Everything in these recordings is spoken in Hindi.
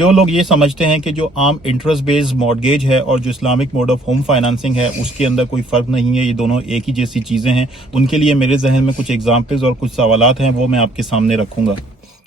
जो लोग ये समझते हैं कि जो आम इंटरेस्ट बेस्ड मॉर्गेज है और जो Islamic mode of home financing है उसके अंदर कोई फ़र्क नहीं है, ये दोनों एक ही जैसी चीज़ें हैं, उनके लिए मेरे जहन में कुछ एग्जांपल्स और कुछ सवालात हैं, वो मैं आपके सामने रखूंगा।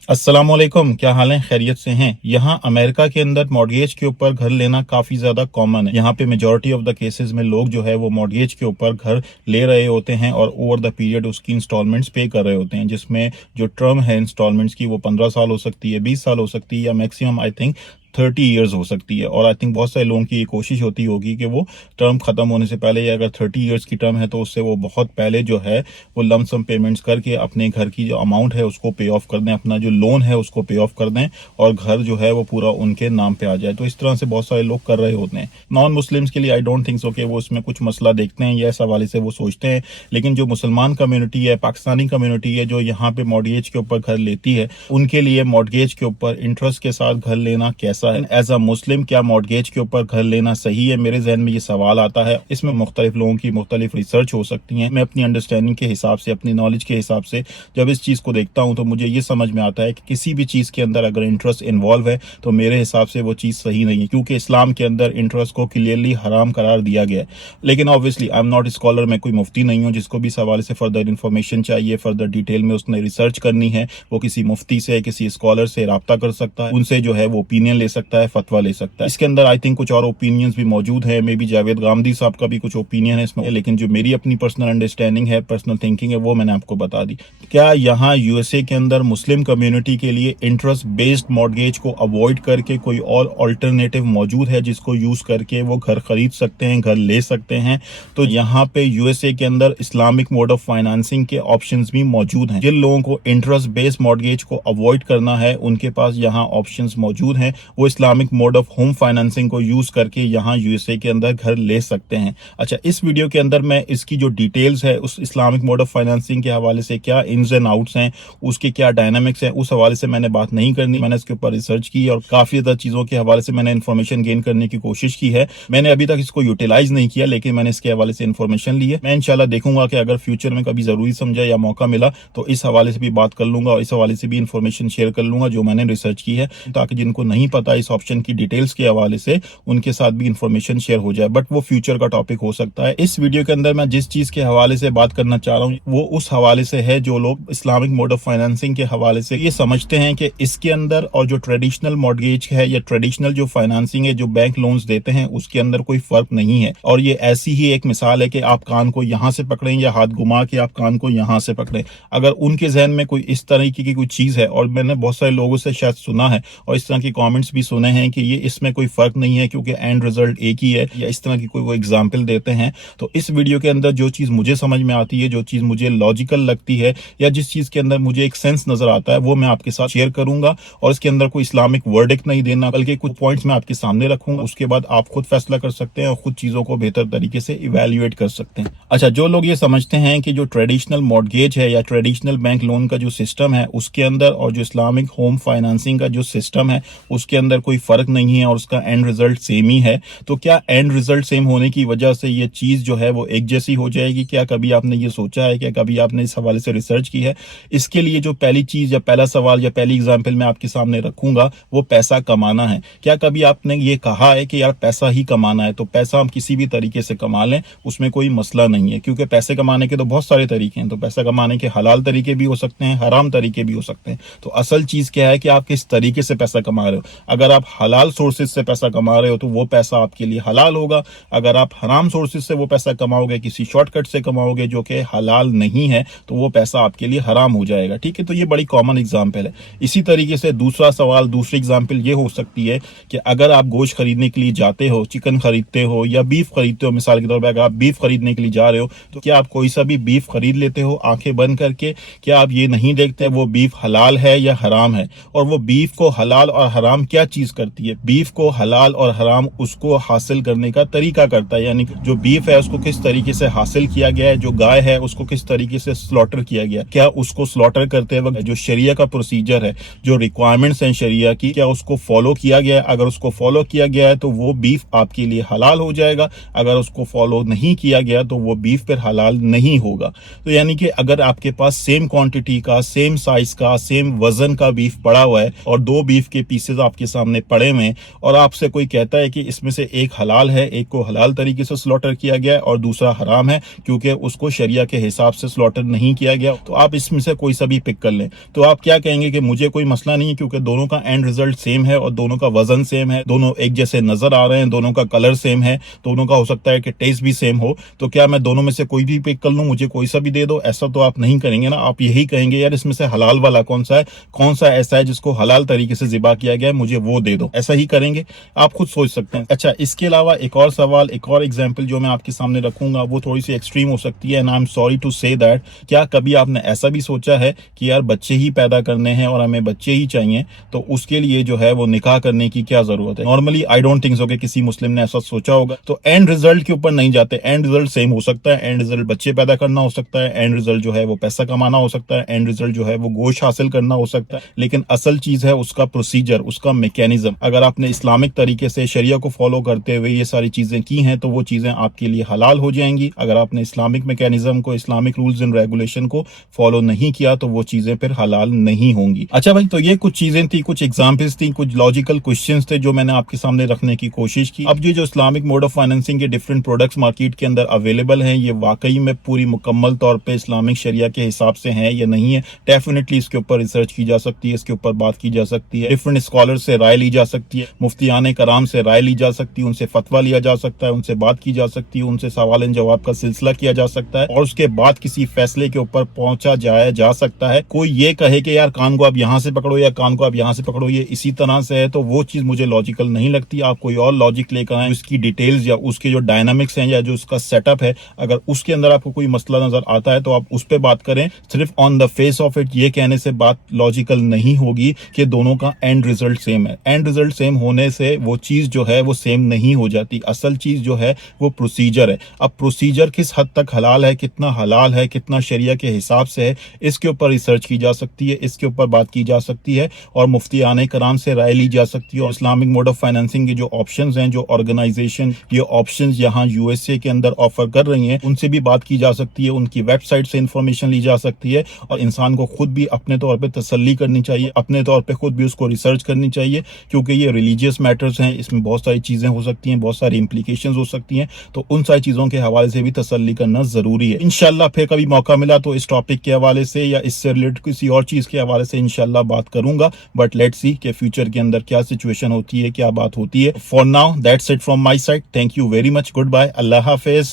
अस्सलाम वालेकुम, क्या हाल है? खैरियत से हैं? यहाँ अमेरिका के अंदर मॉर्गेज के ऊपर घर लेना काफ़ी ज़्यादा कॉमन है। यहाँ पे मेजॉरिटी ऑफ द केसेस में लोग जो है वो मॉर्गेज के ऊपर घर ले रहे होते हैं और ओवर द पीरियड उसकी इंस्टॉलमेंट्स पे कर रहे होते हैं, जिसमें जो टर्म है इंस्टॉलमेंट्स की वो 15 साल हो सकती है, 20 साल हो सकती है, या मैक्सिमम आई थिंक 30 ईयर्स हो सकती है। और आई थिंक बहुत सारे लोगों की ये कोशिश होती होगी कि वो टर्म खत्म होने से पहले, या अगर 30 ईयर्स की टर्म है तो उससे वो बहुत पहले जो है वो लमसम पेमेंट्स करके अपने घर की जो अमाउंट है उसको पे ऑफ कर दें, अपना जो लोन है उसको पे ऑफ कर दें और घर जो है वो पूरा उनके नाम पे आ जाए। तो इस तरह से बहुत सारे लोग कर रहे होते हैं। नॉन मुस्लिम्स के लिए आई डोंट थिंक सो कि वो इसमें कुछ मसला देखते हैं या इस हवाले से वो सोचते हैं, लेकिन जो मुसलमान कम्युनिटी है, पाकिस्तानी कम्युनिटी है, जो यहाँ पे मॉर्गेज के ऊपर घर लेती है, उनके लिए मॉर्गेज के ऊपर इंटरेस्ट के साथ घर लेना कैसा है? एज अ मुस्लिम क्या मॉर्गेज के ऊपर घर लेना सही है? मेरे जहन में ये सवाल आता है। इसमें मुख्तलिफ लोगों की मुख्तलिफ रिसर्च हो सकती है। मैं अपनी अंडरस्टैंडिंग के हिसाब से, अपनी नॉलेज के हिसाब से जब इस चीज़ को देखता हूँ तो मुझे ये समझ में आता है कि किसी भी चीज़ के अंदर अगर इंटरेस्ट इन्वॉल्व है तो मेरे हिसाब से वो चीज़ सही नहीं है, क्योंकि इस्लाम के अंदर इंटरेस्ट को क्लियरली हराम करार दिया गया है। लेकिन obviously I am not scholar, मैं कोई मुफ्ती नहीं हूँ। जिसको भी इस हवाले से फर्दर इन्फॉर्मेशन चाहिए, फर्दर डिटेल में उसने रिसर्च करनी है, वो किसी मुफ्ती से, किसी स्कॉलर से रब्ता कर सकता है, उनसे जो है वो ओपिनियन ले सकता है, फतवा ले सकता है। इसके अंदर आई थिंक कुछ और ओपिनियंस भी मौजूद है, मे बी जावेद गामदी साहब का भी कुछ ओपिनियन है इसमें, लेकिन जो मेरी अपनी पर्सनल अंडरस्टैंडिंग है, पर्सनल थिंकिंग है, वो मैंने आपको बता दी। क्या यहाँ यूएसए के अंदर मुस्लिम कम्युनिटी के लिए इंटरेस्ट बेस्ड मॉर्गेज को अवॉइड करके कोई और अल्टरनेटिव मौजूद है जिसको यूज करके वो घर खरीद सकते हैं, घर ले सकते हैं? तो यहाँ पे यूएसए के अंदर इस्लामिक मोड ऑफ फाइनेंसिंग के ऑप्शंस भी मौजूद हैं। जिन लोगों को इंटरेस्ट बेस्ड मॉर्गेज को अवॉइड करना है उनके पास यहाँ ऑप्शंस मौजूद हैं, वो Islamic mode of home financing को यूज करके यहाँ यूएसए के अंदर घर ले सकते हैं। अच्छा, इस वीडियो के अंदर मैं इसकी जो डिटेल्स है उस इस्लामिक मोड ऑफ फाइनेंसिंग के हवाले से, क्या इन्स एंड आउट्स हैं, उसके क्या डायनामिक्स हैं, उस हवाले से मैंने बात नहीं करनी। मैंने इसके ऊपर रिसर्च की और काफी ज्यादा चीजों के हवाले से मैंने इन्फॉर्मेशन गेन करने की कोशिश की है। मैंने अभी तक इसको यूटिलाइज नहीं किया, लेकिन मैंने इसके हवाले से इन्फॉर्मेशन ली है। मैं इंशाल्लाह देखूंगा कि अगर फ्यूचर में कभी जरूरी समझा या मौका मिला तो इस हवाले से भी बात कर लूंगा और इस हवाले से भी इन्फॉर्मेशन शेयर कर लूंगा जो मैंने रिसर्च की है, ताकि जिनको नहीं पता इस ऑप्शन की डिटेल्स के हवाले से उनके साथ भी इंफॉर्मेशन शेयर हो जाए। बट वो फ्यूचर का टॉपिक हो सकता है। इस वीडियो के अंदर मैं जिस चीज के हवाले से बात करना चाह रहा हूँ वो उस हवाले से है जो लोग इस्लामिक मोड ऑफ फाइनेंसिंग के हवाले से ये समझते हैं कि इसके अंदर और जो ट्रेडिशनल मॉर्गेज है या ट्रेडिशनल जो फाइनेंसिंग है, जो बैंक लोन्स देते हैं, उसके अंदर कोई फर्क नहीं है। और ये ऐसी ही एक मिसाल है कि आप कान को यहाँ से पकड़ें या हाथ घुमा के आप कान को यहाँ से पकड़ें। अगर उनके जहन में कोई इस तरीके की कोई चीज है, और मैंने बहुत सारे लोगों से शायद सुना है और इस तरह के कमेंट्स भी सुने हैं कि ये इसमें कोई फर्क नहीं है क्योंकि एंड रिजल्ट एक ही है, या इस तरह की कोई वो एग्जाम्पल देते हैं। तो इस वीडियो के अंदर जो चीज मुझे समझ में आती है, जो चीज मुझे लॉजिकल लगती है, या जिस चीज के अंदर मुझे एक सेंस नजर आता है, वो मैं आपके साथ शेयर करूंगा। और इसके अंदर कोई इस्लामिक वर्डिक्ट नहीं देना, बल्कि कुछ पॉइंट्स मैं आपके सामने रखूंगा। उसके बाद आप खुद फैसला कर सकते हैं और खुद चीजों को बेहतर तरीके से इवेल्युएट कर सकते हैं। अच्छा, जो लोग ये समझते हैं कि जो ट्रेडिशनल मॉर्गेज है या ट्रेडिशनल बैंक लोन का जो सिस्टम है उसके अंदर और जो इस्लामिक होम फाइनेंसिंग का जो सिस्टम है उसके अंदर कोई फर्क नहीं है और उसका एंड रिजल्ट सेम ही है, तो क्या एंड रिजल्ट सेम होने की वजह से ये चीज जो है वो एक जैसी हो जाएगी? क्या कभी आपने ये सोचा है? क्या कभी आपने इस हवाले से रिसर्च की है? इसके लिए जो पहली चीज या पहला सवाल या पहली एग्जाम्पल मैं आपके सामने रखूंगा वो पैसा कमाना है। क्या कभी आपने ये कहा है कि यार पैसा ही कमाना है? तो पैसा हम किसी भी तरीके से कमा लें, उसमें कोई मसला नहीं है, क्योंकि पैसे कमाने के तो बहुत सारे तरीके हैं। तो पैसा कमाने के हलाल तरीके भी हो सकते हैं, हराम तरीके भी हो सकते हैं। तो असल चीज क्या है कि आप किस तरीके से पैसा कमा रहे हो। अगर आप हलाल सोर्सेज से पैसा कमा रहे हो तो वो पैसा आपके लिए हलाल होगा। अगर आप हराम सोर्सेज से वो पैसा कमाओगे, किसी शॉर्टकट से कमाओगे जो कि हलाल नहीं है, तो वो पैसा आपके लिए हराम हो जाएगा। ठीक है, तो ये बड़ी कॉमन एग्जांपल है। इसी तरीके से दूसरा सवाल, दूसरी एग्जांपल ये हो सकती है कि अगर आप गोश्त खरीदने के लिए जाते हो, चिकन खरीदते हो या बीफ खरीदते हो, मिसाल के तौर पर अगर आप बीफ खरीदने के लिए जा रहे हो तो क्या आप कोई सा भी बीफ खरीद लेते हो आंखें बंद करके? क्या आप ये नहीं देखते वो बीफ हलाल है या हराम है? और वो बीफ को हलाल और हराम क्या चीज करती है? बीफ को हलाल और हराम उसको हासिल करने का तरीका करता है, यानी जो बीफ है उसको किस तरीके से हासिल किया गया है, जो गाय है उसको किस तरीके से स्लॉटर किया गया, क्या उसको स्लॉटर करते वक्त जो शरिया का प्रोसीजर है, जो रिक्वायरमेंट्स हैं शरिया की, क्या उसको फॉलो किया गया है? अगर उसको फॉलो किया गया है तो वो बीफ आपके लिए हलाल हो जाएगा। अगर उसको फॉलो नहीं किया गया तो वो बीफ फिर हलाल नहीं होगा। तो यानी कि अगर आपके पास सेम क्वांटिटी का, सेम साइज का, सेम वजन का बीफ पड़ा हुआ है और दो बीफ के पीसेस आपके सामने पड़े हुए हैं और आपसे कोई कहता है कि इसमें से एक हलाल है, एक को हलाल तरीके से स्लॉटर किया गया है और दूसरा हराम है क्योंकि उसको शरिया के हिसाब से स्लॉटर नहीं किया गया, तो आप इसमें से कोई सा भी पिक कर लें। तो आप क्या कहेंगे कि मुझे कोई मसला नहीं है क्योंकि दोनों का एंड रिजल्ट सेम है और दोनों का वजन सेम है, दोनों एक जैसे नजर आ रहे हैं, दोनों का कलर सेम है, दोनों का हो सकता है कि टेस्ट भी सेम हो, तो क्या मैं दोनों में से कोई भी पिक कर लूं, मुझे कोई सा भी दे दो? ऐसा तो आप नहीं करेंगे ना। आप यही कहेंगे यार इसमें से हलाल वाला कौन सा है, कौन सा ऐसा है जिसको हलाल तरीके से ज़िबा किया गया है, मुझे वो दे दो। ऐसा ही करेंगे, आप खुद सोच सकते हैं। अच्छा, इसके अलावा एक और सवाल, एक और एग्जाम्पल जो मैं आपके सामने रखूंगा वो थोड़ी सी एक्सट्रीम हो सकती है and I am sorry to say that. क्या कभी आपने ऐसा भी सोचा है कि यार बच्चे ही पैदा करने हैं और हमें बच्चे ही चाहिए, तो उसके लिए जो है वो निकाह करने की क्या जरूरत है? Normally I don't think so कि किसी मुस्लिम ने ऐसा सोचा होगा। तो एंड रिजल्ट के ऊपर नहीं जाते, एंड रिजल्ट सेम हो सकता है, एंड रिजल्ट बच्चे पैदा करना हो सकता है, एंड रिजल्ट जो है वो पैसा कमाना हो सकता है, एंड रिजल्ट जो है वो गोश्त हासिल करना हो सकता है, लेकिन असल चीज है उसका प्रोसीजर, उसका मैकेनिज्म। अगर आपने इस्लामिक तरीके से शरिया को फॉलो करते हुए ये सारी चीजें की हैं तो वो चीजें आपके लिए हलाल हो जाएंगी। अगर आपने इस्लामिक मैकेनिज्म को, इस्लामिक रूल्स एंड रेगुलेशन को फॉलो नहीं किया तो वो चीजें फिर हलाल नहीं होंगी। अच्छा भाई, तो ये कुछ चीजें थी, कुछ एग्जाम्पल्स थी, कुछ लॉजिकल क्वेश्चंस थे जो मैंने आपके सामने रखने की कोशिश की। अब ये जो इस्लामिक मोड ऑफ फाइनेंसिंग के डिफरेंट प्रोडक्ट्स मार्केट के अंदर अवेलेबल हैं, ये वाकई में पूरी मुकम्मल तौर पे इस्लामिक शरिया के हिसाब से हैं या नहीं है, डेफिनेटली इसके ऊपर रिसर्च की जा सकती है, इसके ऊपर बात की जा सकती है, डिफरेंट स्कॉलर से राय ली जा सकती है, मुफ्तियान कराम से राय ली जा सकती है, उनसे फतवा लिया जा सकता है, उनसे बात की जा सकती है, उनसे सवाल जवाब का सिलसिला किया जा सकता है और उसके बाद किसी फैसले के ऊपर पहुंचा जाया जा सकता है। कोई ये कहे कि यार कान को आप यहां से पकड़ो या कान को आप यहां से पकड़ो, ये इसी तरह से है, तो वो चीज मुझे लॉजिकल नहीं लगती। आप कोई और लॉजिक लेकर आए, उसकी डिटेल्स या उसके जो डायनामिक्स हैं या जो उसका सेटअप है, अगर उसके अंदर आपको कोई मसला नजर आता है तो आप उस पर बात करें। सिर्फ on the face of it ये कहने से बात लॉजिकल नहीं होगी कि दोनों का एंड रिजल्ट सेम है। एंड रिजल्ट सेम होने से वो चीज जो है वो सेम नहीं हो जाती। असल चीज जो है वो प्रोसीजर है। अब प्रोसीजर किस हद तक हलाल है, कितना हलाल है, कितना शरिया के हिसाब से है, इसके ऊपर रिसर्च की जा सकती है, इसके ऊपर बात की जा सकती है और मुफ्तियान कराम से राय ली जा सकती है। और इस्लामिक मोड ऑफ फाइनेंसिंग के जो ऑप्शंस हैं, जो ऑर्गेनाइजेशन ये ऑप्शंस यहाँ यूएसए के अंदर ऑफर कर रही हैं, उनसे भी बात की जा सकती है, उनकी वेबसाइट से इंफॉर्मेशन ली जा सकती है और इंसान को खुद भी अपने तौर पे तसल्ली करनी चाहिए, अपने तौर पे खुद भी उसको रिसर्च करनी चाहिए, क्योंकि ये रिलीजियस मैटर्स हैं, इसमें बहुत सारी चीजें हो सकती हैं, बहुत सारी इंप्लीकेशंस हो सकती हैं, तो उन सारी चीजों के हवाले से भी तसल्ली करना जरूरी है। इंशाल्लाह फिर कभी मौका मिला तो इस टॉपिक के हवाले से या इससे रिलेटेड किसी और चीज के हवाले से इंशाल्लाह बात करूंगा, बट लेट्स सी कि फ्यूचर के अंदर क्या सिचुएशन होती है, क्या बात होती है। For now that's it from my side. Thank you very much, goodbye, अल्लाह हाफिज।